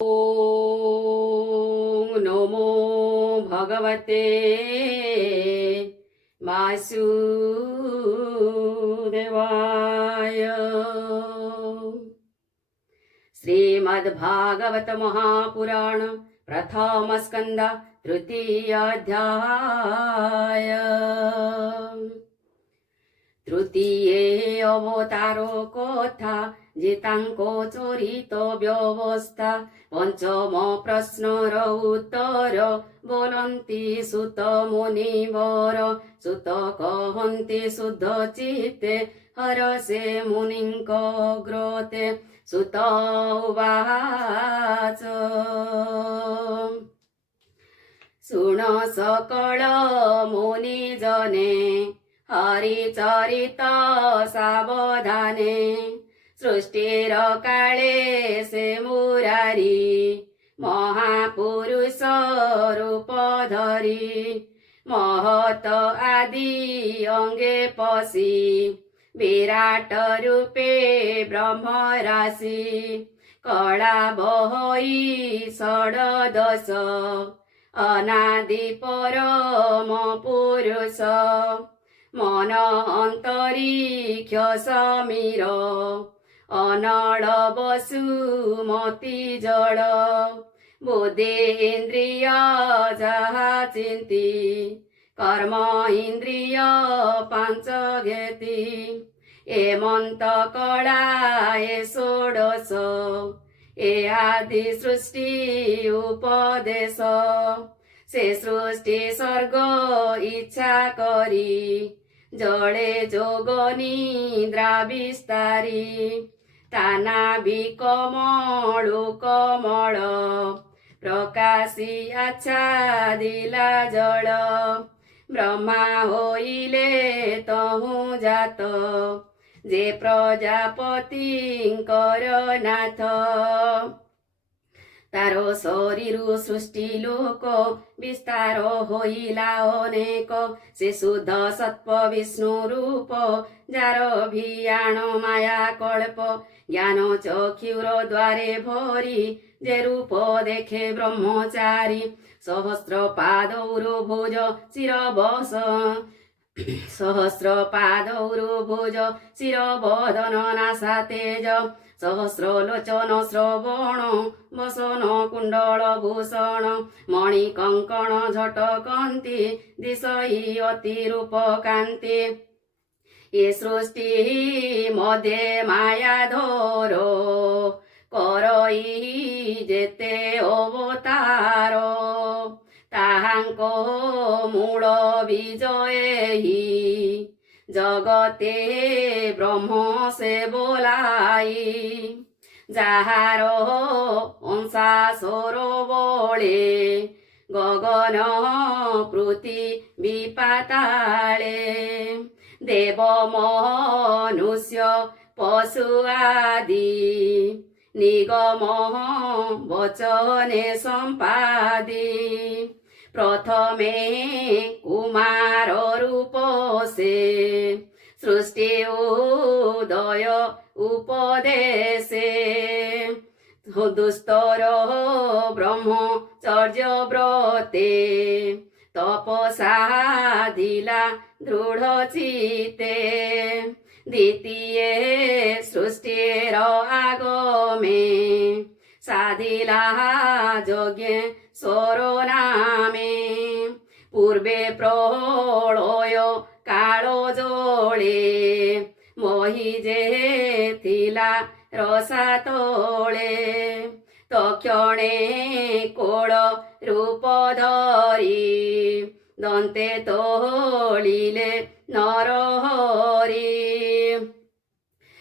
ॐ नमो भगवते वासुदेवाय। श्रीमद्भागवत महापुराण प्रथम स्कंद तृतीय अध्याय। तृतीये अवतारो कथा जितांको चरित व्यवस्था। पंचम प्रश्नर उत्तर बोलन्ति सुत मुनिवर। सुत कहन्ति शुद्ध चित्ते हरसे मुनिंक ग्रोते। सुत उवाच शुण सकल मुनिजने हरिचरित सावधाने। सृष्टिर काले से मुरारी महापुरुष रूप धरी। महत आदि अंगे पशी विराट रूपे ब्रह्म राशि। कला बहई षडदश अनादि परम पुरुष। मन अंतरिक्ष समीर अनल वसुमती जल। बुद्धि इंद्रिय जहा चिंती कर्म इंद्रिय पांच घेती। एमंत कला ए षोडश ए आदि सृष्टि उपदेश। से सृष्टि स्वर्ग इच्छा करी जड़े जोग निद्रा विस्तारी। ताना भी कमल कमल प्रकाशी आच्छादिला जल। ब्रह्मा होइले तहु जात जे प्रजापतिंकर नाथ। तारो शरीरु सृष्टि लोक विस्तार होइला अनेक। से शुद्ध सत्व विष्णु रूप जार भियाण माया कल्प। ज्ञान चक्षुर द्वारे भरी जे रूप देखे ब्रह्मचारी। सहस्र पादौरु भुज शिरवस सहस्र पादौरु भुज शिरवदन नासा तेज। सहस्र लोचन श्रवण वसन कुंडल भूषण। मणि कंकण झटकंती दिशई अति रूप कांति। ये सृष्टि मध्ये मायाधर करई जेते अवतार। ताहांको मूल विजयही जगते ब्रह्म से बोलाई। जाहार अंशा सरोबले गगन पृथ्वी पाताले। देव मनुष्य पशु आदि निगम वचने संपादी। प्रथमे कुमार रूप से सृष्टि उदय उपदेशे। दुस्तर ब्रह्मचर्य व्रते तपसाधिला दृढ़ चिते। द्वितीय सृष्टिर आगमे साधिला यज्ञ स्वरो नामे। पूर्वे प्रलय कालो जोळे मही जे थिला रसा तोळे। तक्षणे कोळ रूप धरी दन्ते तोलिले नरहरी।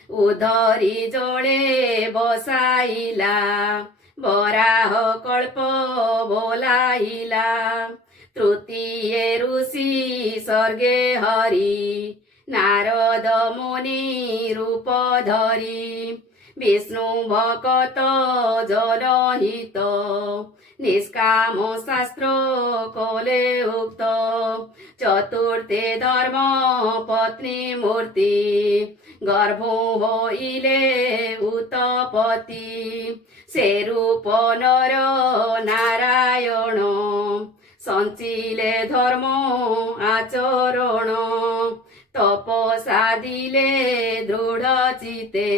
उधरी जळे बसाइला बराह कल्प बोलाइला। तृतीय ऋषि सर्गे हरि नारद मुनि रूप धरी। विष्णु भक्त जनहित निष्काम शास्त्र कले उक्त। चतुर्थे धर्म पत्नी मूर्ति गर्भो होइले उत्पत्ति। ସେ ରୂପ ନର ନାରାୟଣ ସଞ୍ଚିଲେ ଧର୍ମ ଆଚରଣ ତପସା ଦିଲେ ଦୃଢ଼ ଚିତେ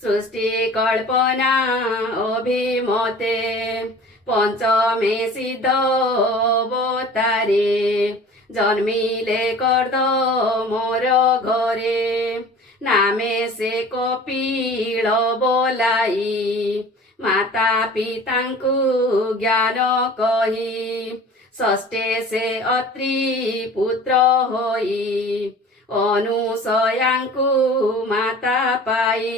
ସୃଷ୍ଟି କଳ୍ପନା ଅଭିମତେ পঞ্চমে সিদ্ধ অবতারে জন্মিলে কর্দ মোর ঘরে নামে সে কপিল ବୋଲାଇ ମାତା ପିତାଙ୍କୁ ଜ୍ଞାନ କହି ଷଷ୍ଠେ ସେ ଅତ୍ରି ପୁତ୍ର ହୋଇ ଅନୁସୟାଙ୍କୁ ମାତା ପାଇ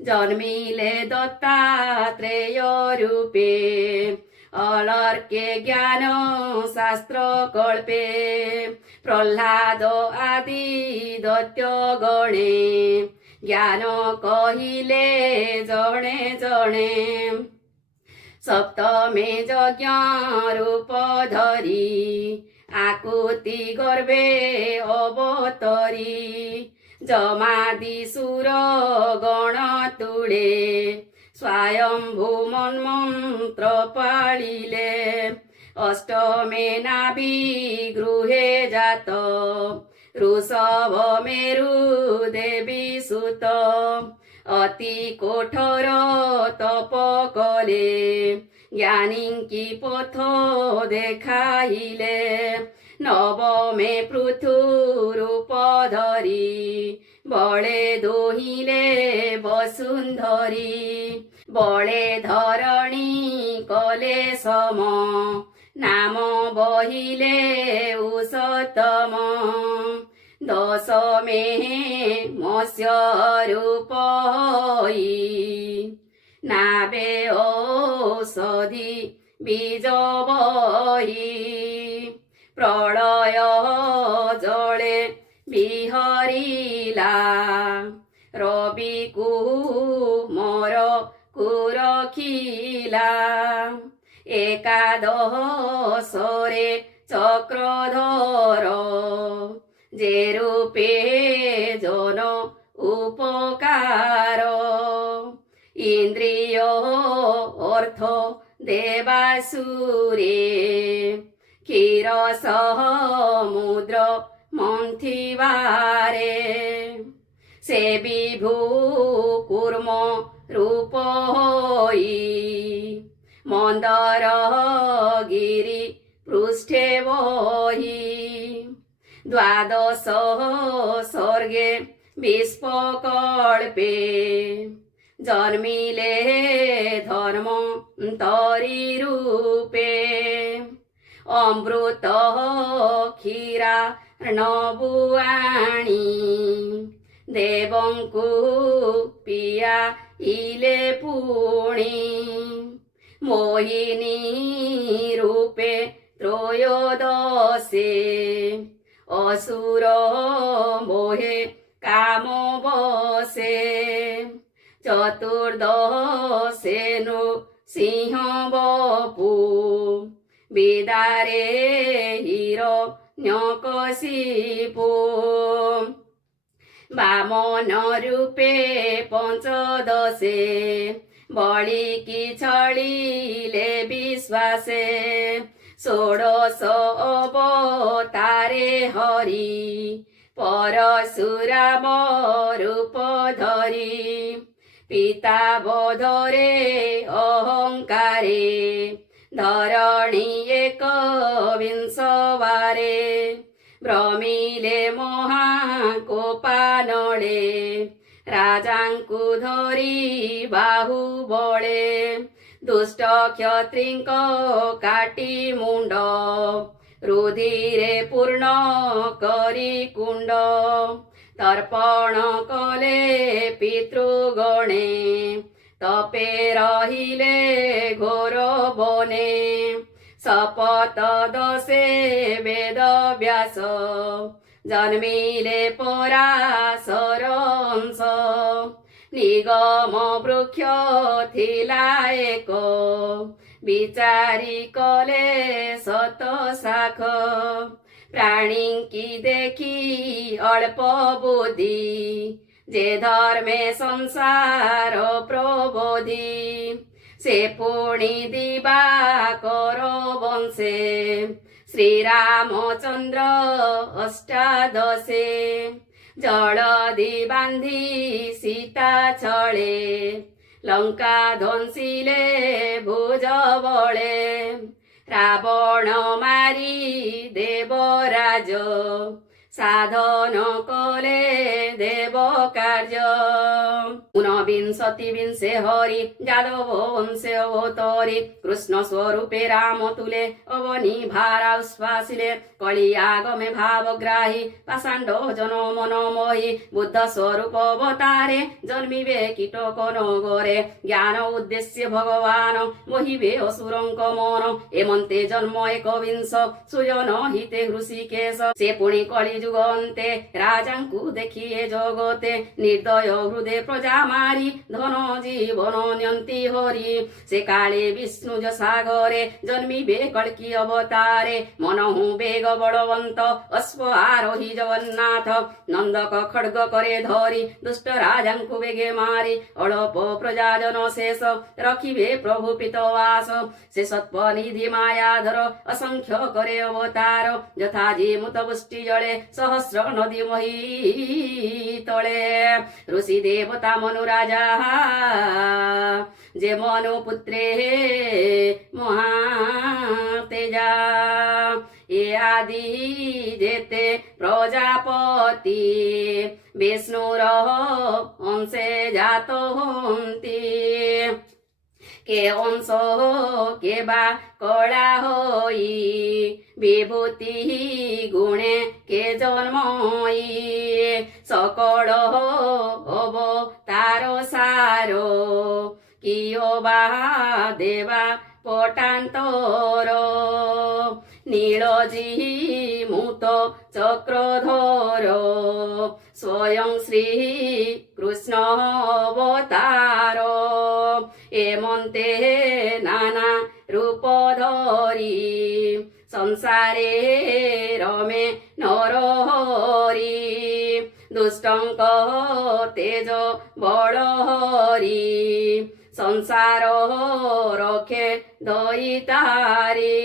জন্মিলে দত্তাত্রেয় রূপে অলর্কে জ্ঞান শাস্ত্র কল্পে প্রহ্লাদ আদি দৈত্য গণে জ্ঞান কহিলে জনে জনে সপ্তমে যজ্ঞ রূপ ধরি আকুতি গর্ভে অবতরি জমাদি সুর গণ তুলে স্বয়ম্ভু মন্মন্ত্র পালিলে অষ্টমে নাভি গৃহে জাত ঋষভ মেরু দেবী সুত অতি কঠোর তপ কলে জ্ঞানীঙ্কি পথ দেখাইলে নবমে পৃথু রূপ ধরি বলে দোহিলে বসুন্ধরি বলে ধরণী কলে সম নাম বহিলে উষতম দশমে মৎস্য রূপ হই নাবে ঔষধি বীজ বহি প্রলয় জলে বিহরিলা রবি কুমর কুরখিলা একাদশরে চক্রধর যে রূপে জন উপকার ইন্দ্রিয় অর্থ দেবাসুরে ক্ষীর সমুদ্র মন্থিবারে সে বিভু কুর্ম রূপ হই মন্দর গিরি পৃষ্ঠে বহি দ্বাদশ স্বর্গে বিশ্বকল্পে জন্মিলে ধর্ম তরি রূপে অমৃত ক্ষীরা নবুয়াণী দেবଙ୍କୁ পিয়া ইলে পুণী মোহিনী রূপে ত্রয়োদশে অসুর মোহে কাম বসে চতুর্দশেনু সিংহ বপু বিদারে হিরণ্যকশিপু বামন রূপে পঞ্চদশে বলিকি ছড়িলে বিশ্বাসে ষোড়শ অবতারে হরি পরশুরাম রূপ ধরি পিতা বধরে অহংকারে ধরণী একবিংশবারে ভ্রমিলে মহাকোপানলে রাজাଙ୍କୁ ধরি বাহু বଳେ দুষ্ট ক্ষত্রিଙ୍କ কাটি মুଣ୍ଡ ରୁଧିରେ ପୂର୍ଣ୍ଣ କରି କୁଣ୍ଡ ତର୍ପଣ କଲେ ପିତୃଗଣେ ତପେ ରହିଲେ ଘୋର ବନେ ଶପଥ ଦଶେ ବେଦ ବ୍ୟାସ ଜନ୍ମିଲେ ପରାଶର ଅଂଶ ନିଗମ ବୃକ୍ଷ ଥିଲା ଏକ বিচারি কলে শত শাখ প্রাণীঙ্কি দেখি অল্প বুদ্ধি যে ধর্মে সংসার প্রবোধি ସେ ପୁଣି ଦିବାକର ବଂଶେ ଶ୍ରୀରାମଚନ୍ଦ୍ର ଅଷ୍ଟାଦଶେ ଜଳଦି ବାନ୍ଧି ସୀତା ଛଳେ ଲଙ୍କା ଧ୍ୱଂସିଲେ ଭୁଜ ବଳେ ରାବଣ ମାରି ଦେବରାଜ ସାଧନ କଲେ ଦେବ କାର୍ଯ୍ୟ ঊনবিংশতি বিংশে হরি যাদব বংশে অবতরে কৃষ্ণ স্বরূপে রাম তুলে অবনি ভারা উশ্বাসিলে কলি আগমে ভাবগ্রাহী পাষাণ্ড জন মনোমোহী বুদ্ধ স্বরূপ অবতারে জন্মিবে কীটক নগরে জ্ঞান উদ্দেশ্যে ভগবান মোহিবে অসুরঙ্ক মন এমন্তে জন্ম একবিংশ সুজন হিতে হৃষিকেশ সে পুଣି কলি যুগ অন্তে রাজাঙ্কু দেখিয়ে জগতে ନିର୍ଦୟ ହୃଦେ ପ୍ରଜା ମାରି ଧନ ଜୀବନ ନିଅନ୍ତି ହରି ସେ କାଳେ ବିଷ୍ଣୁ ସାଗରେ ଜନ୍ମିବେ କଳ୍କି ଅବତାରେ ମନହୁ ବେଗ ବଳବନ୍ତ ଅଶ୍ବ ଆରୋହୀ ଜଗନ୍ନାଥ ନନ୍ଦକ ଖଡ୍ଗ କରେ ଧରି ଦୁଷ୍ଟ ରାଜାଙ୍କୁ ବେଗେ ମାରି ଅଳପ ପ୍ରଜାଜନ ଶେଷ ରଖିବେ ପ୍ରଭୁ ପିତବାସ ସେ ସତ୍ପନିଧି ମାୟାଧର ଅସଂଖ୍ୟ କରେ ଅବତାର ଯଥା ଜିମୁତ ବୃଷ୍ଟି ଜଳେ ସହସ୍ର ନଦୀ ମହି ତଳେ ऋषि देवता मनु राजा जे मनु पुत्रे महातेजा ए आदि जेते प्रजापति विष्णुर अंशे जात हन्ति के अंश के बा कला होई विभूति गुणे के जन्मई सकल हब तार सारो कियो बा देवा पटान्तर नीलजी मुत चक्रधर स्वयं श्री कृष्ण अवतार एमन्ते नाना रूप धरी संसारे रमे नरहरि दुष्टंक तेज बलहरि संसार रखे दयितारी।